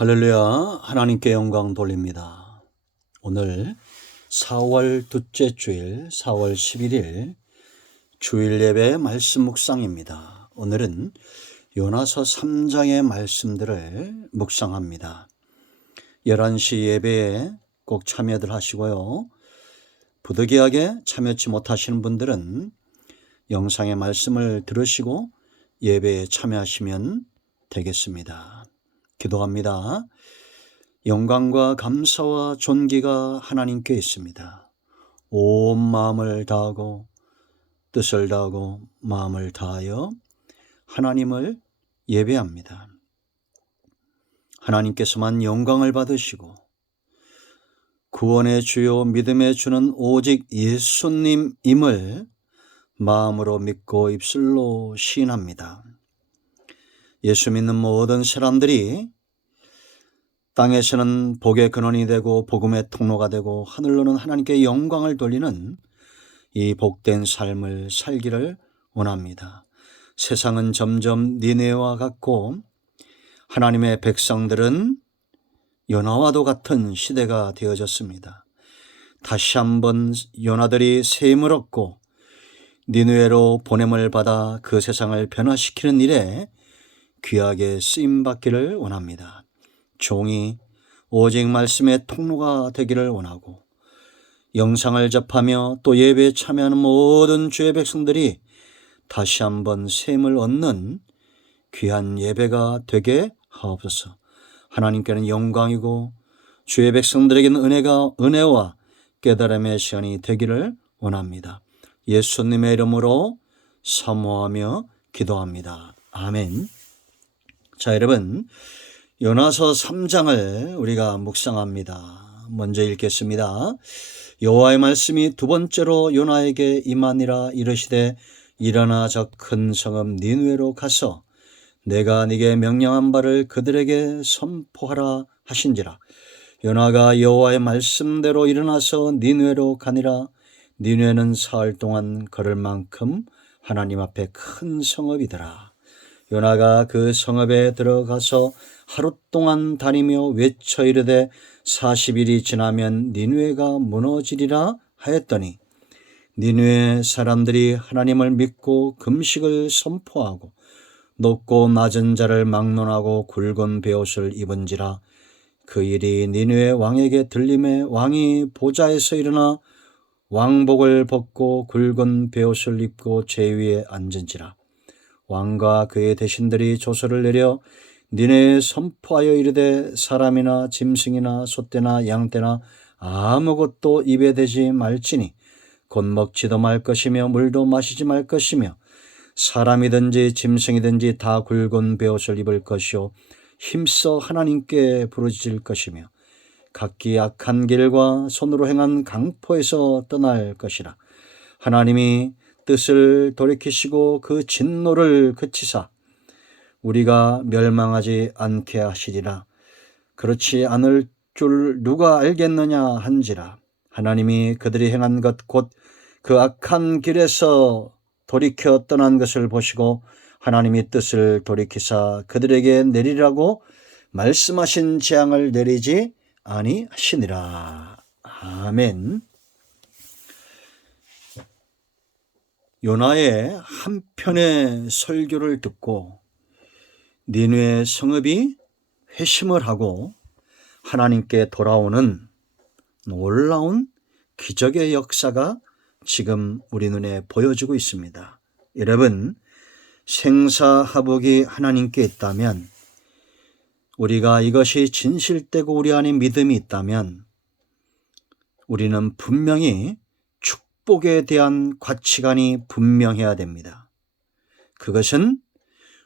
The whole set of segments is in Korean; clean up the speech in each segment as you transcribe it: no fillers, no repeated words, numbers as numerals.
할렐루야, 하나님께 영광 돌립니다. 오늘 4월 둘째 주일 4월 11일 주일 예배 말씀 묵상입니다. 오늘은 요나서 3장의 말씀들을 묵상합니다. 11시 예배에 꼭 참여들 하시고요. 부득이하게 참여치 못하시는 분들은 영상의 말씀을 들으시고 예배에 참여하시면 되겠습니다. 기도합니다. 영광과 감사와 존귀가 하나님께 있습니다. 온 마음을 다하고 뜻을 다하고 마음을 다하여 하나님을 예배합니다. 하나님께서만 영광을 받으시고 구원의 주요 믿음의 주는 오직 예수님임을 마음으로 믿고 입술로 시인합니다. 예수 믿는 모든 사람들이 땅에서는 복의 근원이 되고 복음의 통로가 되고 하늘로는 하나님께 영광을 돌리는 이 복된 삶을 살기를 원합니다. 세상은 점점 니네와 같고 하나님의 백성들은 요나와도 같은 시대가 되어졌습니다. 다시 한번 요나들이 새 힘을 얻고 니느웨로 보냄을 받아 그 세상을 변화시키는 일에 귀하게 쓰임받기를 원합니다. 종이 오직 말씀의 통로가 되기를 원하고 영상을 접하며 또 예배에 참여하는 모든 주의 백성들이 다시 한번 샘을 얻는 귀한 예배가 되게 하옵소서. 하나님께는 영광이고 주의 백성들에게는 은혜와 깨달음의 시간이 되기를 원합니다. 예수님의 이름으로 사모하며 기도합니다. 아멘. 자, 여러분, 요나서 3장을 우리가 묵상합니다. 먼저 읽겠습니다. 여호와의 말씀이 두 번째로 요나에게 임하니라. 이르시되 일어나 저 큰 성읍 니느웨로 가서 내가 네게 명령한 바를 그들에게 선포하라 하신지라. 요나가 여호와의 말씀대로 일어나서 니느웨로 가니라. 니느웨는 사흘 동안 걸을 만큼 하나님 앞에 큰 성읍이더라. 요나가 그 성읍에 들어가서 하루 동안 다니며 외쳐 이르되 40일이 지나면 니느웨가 무너지리라 하였더니 니느웨 사람들이 하나님을 믿고 금식을 선포하고 높고 낮은 자를 막론하고 굵은 베옷을 입은지라. 그 일이 니느웨 왕에게 들림에 왕이 보좌에서 일어나 왕복을 벗고 굵은 베옷을 입고 제위에 앉은지라. 왕과 그의 대신들이 조서를 내려 니네에 선포하여 이르되 사람이나 짐승이나 소떼나 양떼나 아무것도 입에 대지 말지니 곧 먹지도 말 것이며 물도 마시지 말 것이며 사람이든지 짐승이든지 다 굵은 베옷을 입을 것이요 힘써 하나님께 부르짖을 것이며 각기 악한 길과 손으로 행한 강포에서 떠날 것이라. 하나님이 뜻을 돌이키시고 그 진노를 그치사 우리가 멸망하지 않게 하시리라. 그렇지 않을 줄 누가 알겠느냐 한지라. 하나님이 그들이 행한 것 곧 그 악한 길에서 돌이켜 떠난 것을 보시고 하나님이 뜻을 돌이키사 그들에게 내리라고 말씀하신 재앙을 내리지 아니하시니라. 아멘. 요나의 한 편의 설교를 듣고 니느웨 성읍이 회심을 하고 하나님께 돌아오는 놀라운 기적의 역사가 지금 우리 눈에 보여지고 있습니다. 여러분, 생사하복이 하나님께 있다면, 우리가 이것이 진실되고 우리 안에 믿음이 있다면 우리는 분명히 축복에 대한 가치관이 분명해야 됩니다. 그것은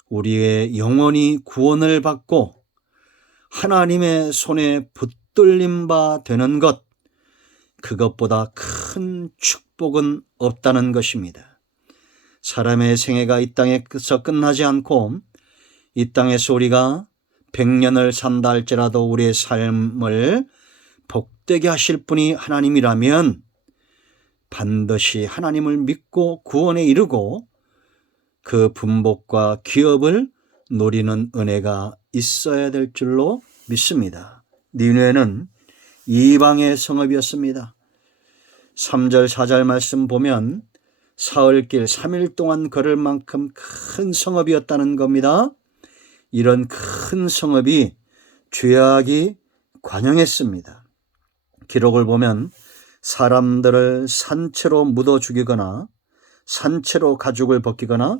우리의 영혼이 구원을 받고 하나님의 손에 붙들림 바 되는 것, 그것보다 큰 축복은 없다는 것입니다. 사람의 생애가 이 땅에서 끝나지 않고 이 땅에서 우리가 100년을 산다 할지라도 우리의 삶을 복되게 하실 분이 하나님이라면 반드시 하나님을 믿고 구원에 이르고 그 분복과 기업을 노리는 은혜가 있어야 될 줄로 믿습니다. 니느웨는 이방의 성읍이었습니다. 3절 4절 말씀 보면 사흘길 3일 동안 걸을 만큼 큰 성읍이었다는 겁니다. 이런 큰 성읍이 죄악이 관영했습니다. 기록을 보면 사람들을 산채로 묻어 죽이거나 산채로 가죽을 벗기거나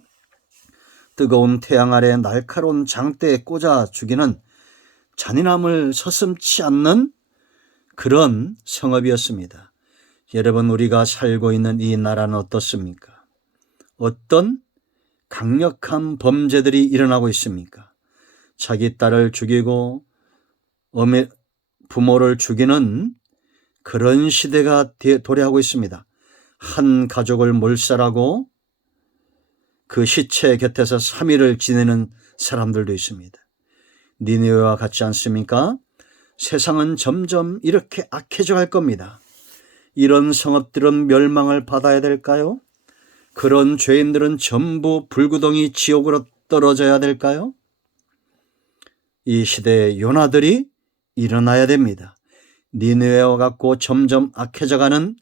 뜨거운 태양 아래 날카로운 장대에 꽂아 죽이는 잔인함을 서슴지 않는 그런 성읍이었습니다. 여러분, 우리가 살고 있는 이 나라는 어떻습니까? 어떤 강력한 범죄들이 일어나고 있습니까? 자기 딸을 죽이고 부모를 죽이는 그런 시대가 도래하고 있습니다. 한 가족을 몰살하고 그 시체 곁에서 3일을 지내는 사람들도 있습니다. 니느웨와 같지 않습니까? 세상은 점점 이렇게 악해져 갈 겁니다. 이런 성읍들은 멸망을 받아야 될까요? 그런 죄인들은 전부 불구덩이 지옥으로 떨어져야 될까요? 이 시대의 요나들이 일어나야 됩니다. 니느웨와 같고 점점 악해져가는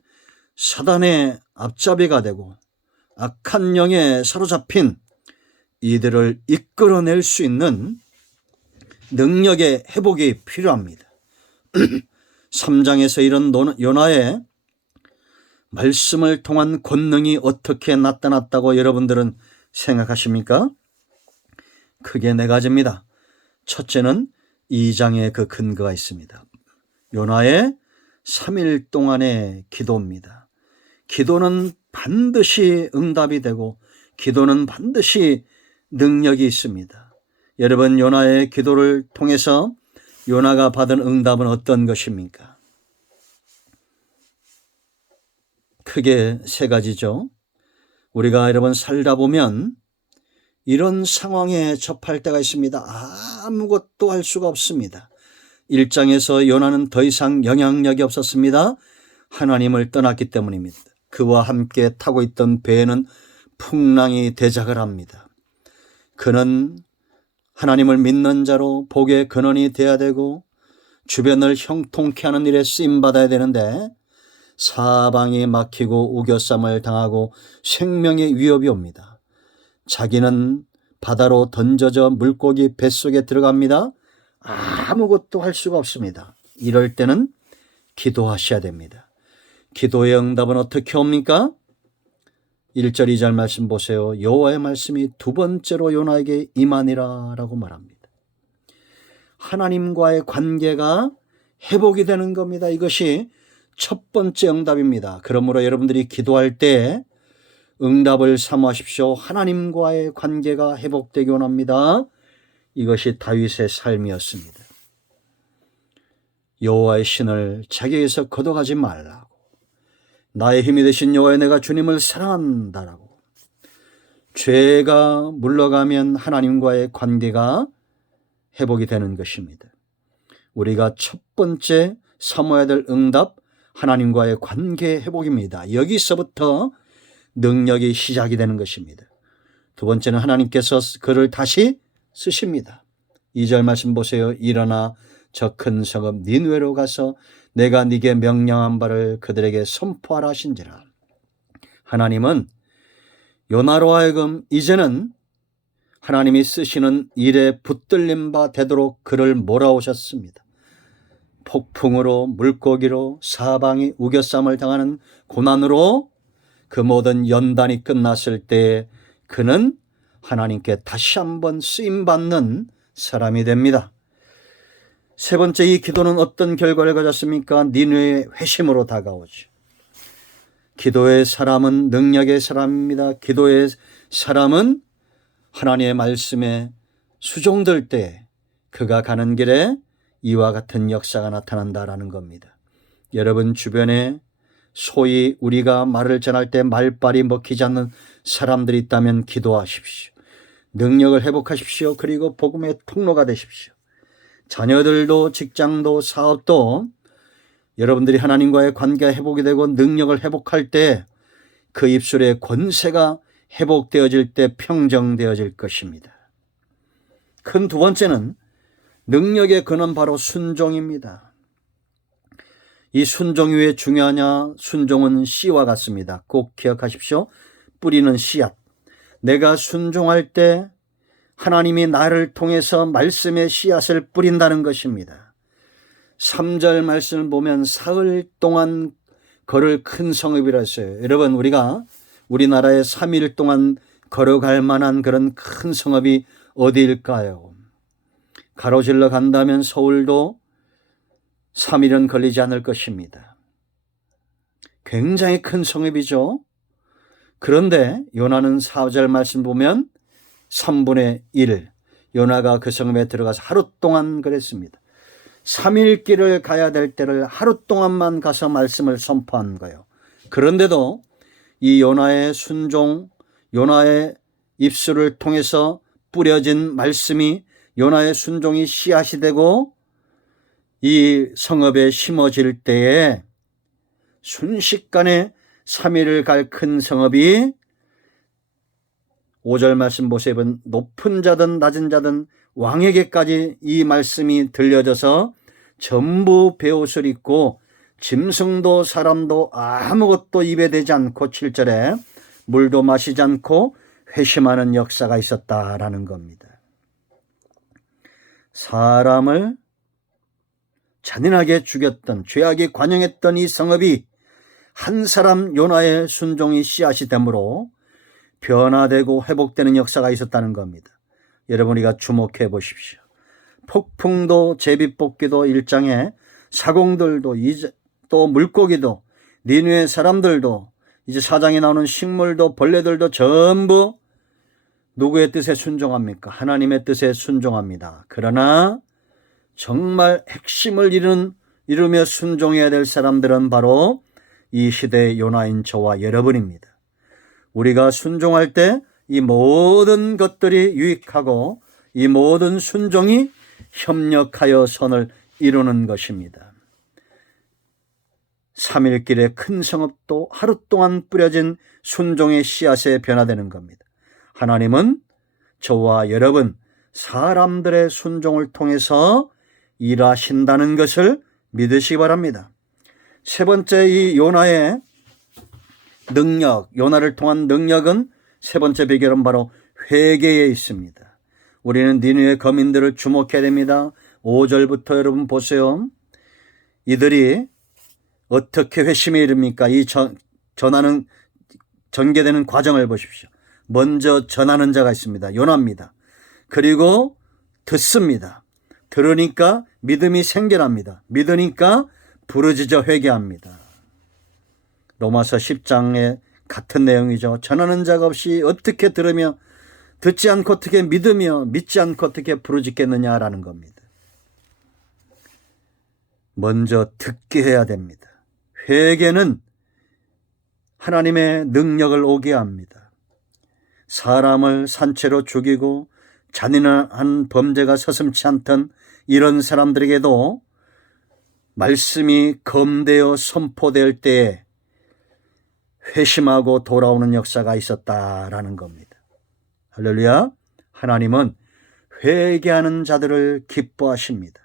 사단의 앞잡이가 되고 악한 영에 사로잡힌 이들을 이끌어낼 수 있는 능력의 회복이 필요합니다. 3장에서 이런 요나의 말씀을 통한 권능이 어떻게 나타났다고 여러분들은 생각하십니까? 크게 4가지입니다. 첫째는 2장에 그 근거가 있습니다. 요나의 3일 동안의 기도입니다. 기도는 반드시 응답이 되고 기도는 반드시 능력이 있습니다. 여러분, 요나의 기도를 통해서 요나가 받은 응답은 어떤 것입니까? 크게 3가지죠. 우리가 여러분 살다 보면 이런 상황에 접할 때가 있습니다. 아무것도 할 수가 없습니다. 1장에서 요나는 더 이상 영향력이 없었습니다. 하나님을 떠났기 때문입니다. 그와 함께 타고 있던 배에는 풍랑이 대작을 합니다. 그는 하나님을 믿는 자로 복의 근원이 되어야 되고 주변을 형통케 하는 일에 쓰임받아야 되는데 사방이 막히고 우겨쌈을 당하고 생명의 위협이 옵니다. 자기는 바다로 던져져 물고기 뱃속에 들어갑니다. 아무것도 할 수가 없습니다. 이럴 때는 기도하셔야 됩니다. 기도의 응답은 어떻게 옵니까? 1절 2절 말씀 보세요. 여호와의 말씀이 2번째로 요나에게 임하니라 라고 말합니다. 하나님과의 관계가 회복이 되는 겁니다. 이것이 첫 번째 응답입니다. 그러므로 여러분들이 기도할 때 응답을 사모하십시오. 하나님과의 관계가 회복되기 원합니다. 이것이 다윗의 삶이었습니다. 여호와의 신을 자기에게서 거둬가지 말라고, 나의 힘이 되신 여호와여 내가 주님을 사랑한다라고. 죄가 물러가면 하나님과의 관계가 회복이 되는 것입니다. 우리가 첫 번째 사모해야 될 응답, 하나님과의 관계 회복입니다. 여기서부터 능력이 시작이 되는 것입니다. 2번째는 하나님께서 그를 다시 쓰십니다. 2절 말씀 보세요. 일어나 저 큰 성읍 니느웨로 가서 내가 네게 명령한 바를 그들에게 선포하라 하신지라. 하나님은 요나로 하여금 이제는 하나님이 쓰시는 일에 붙들림 바 되도록 그를 몰아오셨습니다. 폭풍으로 물고기로 사방이 우겨쌈을 당하는 고난으로 그 모든 연단이 끝났을 때 그는 하나님께 다시 한번 쓰임받는 사람이 됩니다. 3번째, 이 기도는 어떤 결과를 가졌습니까? 니느웨의 회심으로 다가오죠. 기도의 사람은 능력의 사람입니다. 기도의 사람은 하나님의 말씀에 수종될 때 그가 가는 길에 이와 같은 역사가 나타난다라는 겁니다. 여러분 주변에 소위 우리가 말을 전할 때 말빨이 먹히지 않는 사람들이 있다면 기도하십시오. 능력을 회복하십시오. 그리고 복음의 통로가 되십시오. 자녀들도 직장도 사업도 여러분들이 하나님과의 관계가 회복이 되고 능력을 회복할 때 그 입술의 권세가 회복되어질 때 평정되어질 것입니다. 큰 2번째는 능력의 근원 바로 순종입니다. 이 순종이 왜 중요하냐? 순종은 씨와 같습니다. 꼭 기억하십시오. 뿌리는 씨앗. 내가 순종할 때 하나님이 나를 통해서 말씀의 씨앗을 뿌린다는 것입니다. 3절 말씀을 보면 사흘 동안 걸을 큰 성읍이라 했어요. 여러분, 우리가 우리나라에 3일 동안 걸어갈 만한 그런 큰 성읍이 어디일까요? 가로질러 간다면 서울도 3일은 걸리지 않을 것입니다. 굉장히 큰 성읍이죠. 그런데 요나는 4절 말씀 보면 3분의 1, 요나가 그 성읍에 들어가서 하루 동안 그랬습니다. 3일 길을 가야 될 때를 하루 동안만 가서 말씀을 선포한 거예요. 그런데도 이 요나의 순종, 요나의 입술을 통해서 뿌려진 말씀이, 요나의 순종이 씨앗이 되고 이 성읍에 심어질 때에 순식간에 3일을 갈 큰 성읍이 5절 말씀 보세요. 높은 자든 낮은 자든 왕에게까지 이 말씀이 들려져서 전부 베옷을 입고 짐승도 사람도 아무것도 입에 대지 않고 7절에 물도 마시지 않고 회심하는 역사가 있었다라는 겁니다. 사람을 잔인하게 죽였던, 죄악에 관영했던 이 성읍이 한 사람 요나의 순종이 씨앗이 되므로 변화되고 회복되는 역사가 있었다는 겁니다. 여러분, 우리가 주목해 보십시오. 폭풍도 제비뽑기도 1장에 사공들도 또 물고기도 니느웨 사람들도 이제 4장에 나오는 식물도 벌레들도 전부 누구의 뜻에 순종합니까? 하나님의 뜻에 순종합니다. 그러나 정말 핵심을 이루며 순종해야 될 사람들은 바로 이 시대의 요나인 저와 여러분입니다. 우리가 순종할 때 이 모든 것들이 유익하고 이 모든 순종이 협력하여 선을 이루는 것입니다. 3일길의 큰 성읍도 하루 동안 뿌려진 순종의 씨앗에 변화되는 겁니다. 하나님은 저와 여러분 사람들의 순종을 통해서 일하신다는 것을 믿으시기 바랍니다. 세 번째, 이 요나의 능력, 요나를 통한 능력은 세 번째 비결은 바로 회개에 있습니다. 우리는 니느웨 거민들을 주목해야 됩니다. 5절부터 여러분 보세요. 이들이 어떻게 회심에 이릅니까? 이 전개되는 과정을 보십시오. 먼저 전하는 자가 있습니다. 요나입니다. 그리고 듣습니다. 들으니까 믿음이 생겨납니다. 믿으니까 부르짖어 회개합니다. 로마서 10장의 같은 내용이죠. 전하는 자가 없이 어떻게 들으며 듣지 않고 어떻게 믿으며 믿지 않고 어떻게 부르짖겠느냐라는 겁니다. 먼저 듣게 해야 됩니다. 회개는 하나님의 능력을 오게 합니다. 사람을 산채로 죽이고 잔인한 범죄가 서슴지 않던 이런 사람들에게도 말씀이 검되어 선포될 때에 회심하고 돌아오는 역사가 있었다라는 겁니다. 할렐루야. 하나님은 회개하는 자들을 기뻐하십니다.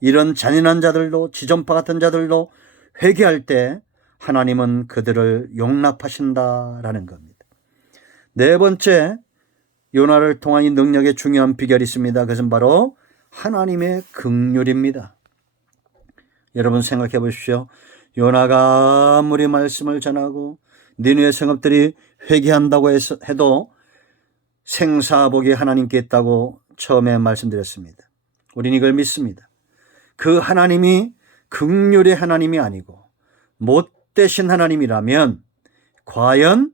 이런 잔인한 자들도, 지존파 같은 자들도 회개할 때 하나님은 그들을 용납하신다라는 겁니다. 네 번째, 요나를 통한 이 능력의 중요한 비결이 있습니다. 그것은 바로 하나님의 긍휼입니다. 여러분 생각해 보십시오. 요나가 아무리 말씀을 전하고 니느웨 성읍들이 회개한다고 해도 생사복이 하나님께 있다고 처음에 말씀드렸습니다. 우리는 이걸 믿습니다. 그 하나님이 긍휼의 하나님이 아니고 못되신 하나님이라면 과연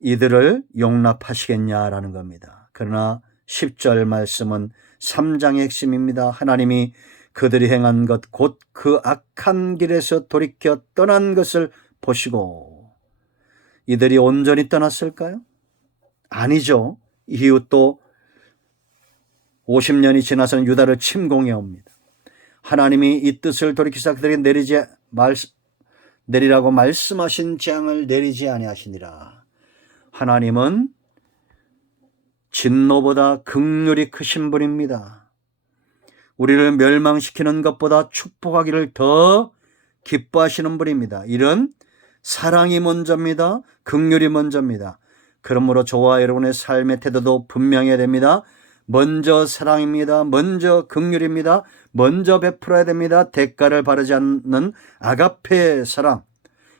이들을 용납하시겠냐라는 겁니다. 그러나 10절 말씀은 3장의 핵심입니다. 하나님이 그들이 행한 것 곧 그 악한 길에서 돌이켜 떠난 것을 보시고 이들이 온전히 떠났을까요? 아니죠. 이후 또 50년이 지나서는 유다를 침공해 옵니다. 하나님이 이 뜻을 돌이키사 그들에게 내리라고 말씀하신 재앙을 내리지 아니하시니라. 하나님은 진노보다 긍휼이 크신 분입니다. 우리를 멸망시키는 것보다 축복하기를 더 기뻐하시는 분입니다. 이런 사랑이 먼저입니다. 긍휼이 먼저입니다. 그러므로 저와 여러분의 삶의 태도도 분명해야 됩니다. 먼저 사랑입니다. 먼저 긍휼입니다. 먼저 베풀어야 됩니다. 대가를 바라지 않는 아가페 사랑,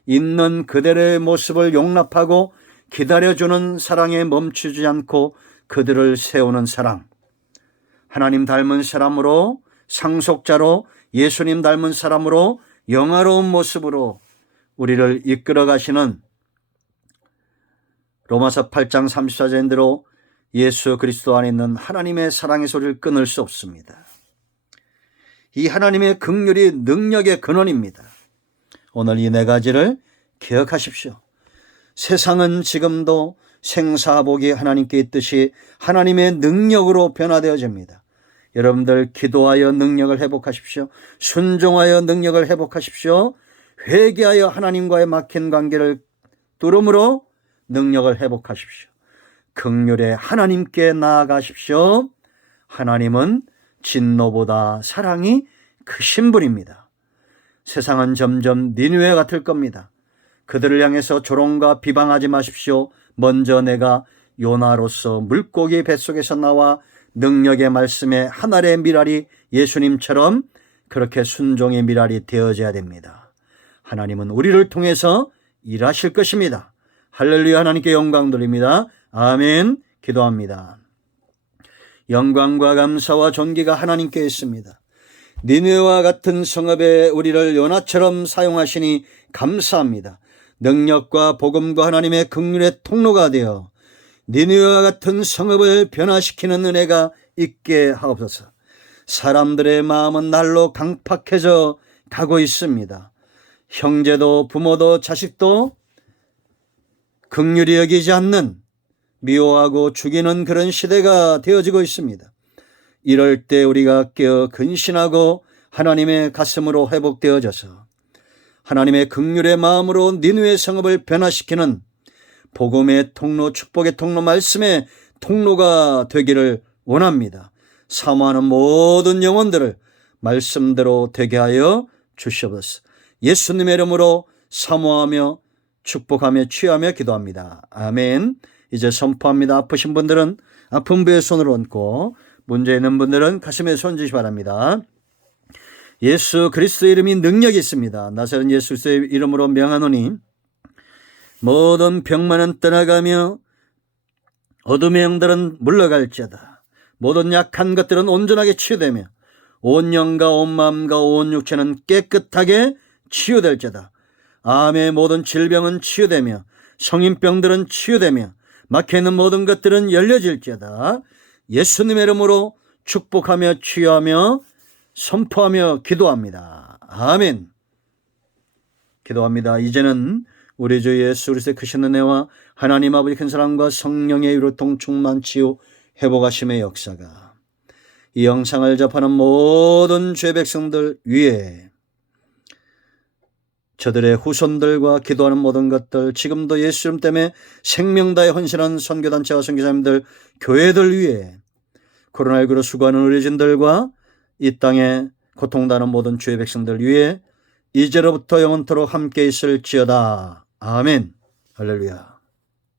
있는 그대로의 모습을 용납하고 기다려주는 사랑에 멈추지 않고 그들을 세우는 사랑, 하나님 닮은 사람으로, 상속자로, 예수님 닮은 사람으로, 영화로운 모습으로 우리를 이끌어 가시는 로마서 8장 34절대로 예수 그리스도 안에 있는 하나님의 사랑의 소리를 끊을 수 없습니다. 이 하나님의 긍휼이 능력의 근원입니다. 오늘 이 네 가지를 기억하십시오. 세상은 지금도 생사복이 하나님께 있듯이 하나님의 능력으로 변화되어집니다. 여러분들 기도하여 능력을 회복하십시오. 순종하여 능력을 회복하십시오. 회개하여 하나님과의 막힌 관계를 뚫음으로 능력을 회복하십시오. 긍휼의 하나님께 나아가십시오. 하나님은 진노보다 사랑이 크신 분입니다. 세상은 점점 니느웨 같을 겁니다. 그들을 향해서 조롱과 비방하지 마십시오. 먼저 내가 요나로서 물고기 뱃속에서 나와 능력의 말씀에 하늘의 미랄이 예수님처럼 그렇게 순종의 미랄이 되어져야 됩니다. 하나님은 우리를 통해서 일하실 것입니다. 할렐루야. 하나님께 영광 돌립니다. 아멘. 기도합니다. 영광과 감사와 존귀가 하나님께 있습니다. 니느웨와 같은 성읍에 우리를 요나처럼 사용하시니 감사합니다. 능력과 복음과 하나님의 긍휼의 통로가 되어 니느웨와 같은 성읍을 변화시키는 은혜가 있게 하옵소서. 사람들의 마음은 날로 강팍해져 가고 있습니다. 형제도 부모도 자식도 긍휼히 여기지 않는, 미워하고 죽이는 그런 시대가 되어지고 있습니다. 이럴 때 우리가 깨어 근신하고 하나님의 가슴으로 회복되어져서 하나님의 긍휼의 마음으로 니느웨 성읍을 변화시키는 복음의 통로, 축복의 통로, 말씀의 통로가 되기를 원합니다. 사모하는 모든 영혼들을 말씀대로 되게 하여 주시옵소서. 예수님의 이름으로 사모하며 축복하며 취하며 기도합니다. 아멘. 이제 선포합니다. 아프신 분들은 아픈 부에 손을 얹고 문제 있는 분들은 가슴에 손 얹으시기 바랍니다. 예수 그리스도의 이름이 능력이 있습니다. 나사렛 예수 그리스도의 이름으로 명하노니 모든 병만은 떠나가며 어둠의 영들은 물러갈지어다. 모든 약한 것들은 온전하게 치유되며 온 영과 온 마음과 온 육체는 깨끗하게 치유될지어다. 암의 모든 질병은 치유되며 성인병들은 치유되며 막혀있는 모든 것들은 열려질지어다. 예수님의 이름으로 축복하며 치유하며 선포하며 기도합니다. 아멘. 기도합니다. 이제는 우리 주 예수 그리스도의 크신 은혜와 하나님 아버지 큰 사랑과 성령의 유로통 충만 치유 회복하심의 역사가 이 영상을 접하는 모든 죄 백성들 위에, 저들의 후손들과 기도하는 모든 것들, 지금도 예수 이름 때문에 생명 다해 헌신한 선교단체와 선교사님들, 교회들 위에, 코로나19로 수고하는 의료진들과 이 땅에 고통당하는 모든 주의 백성들 위에 이제로부터 영원토록 함께 있을지어다. 아멘. 할렐루야.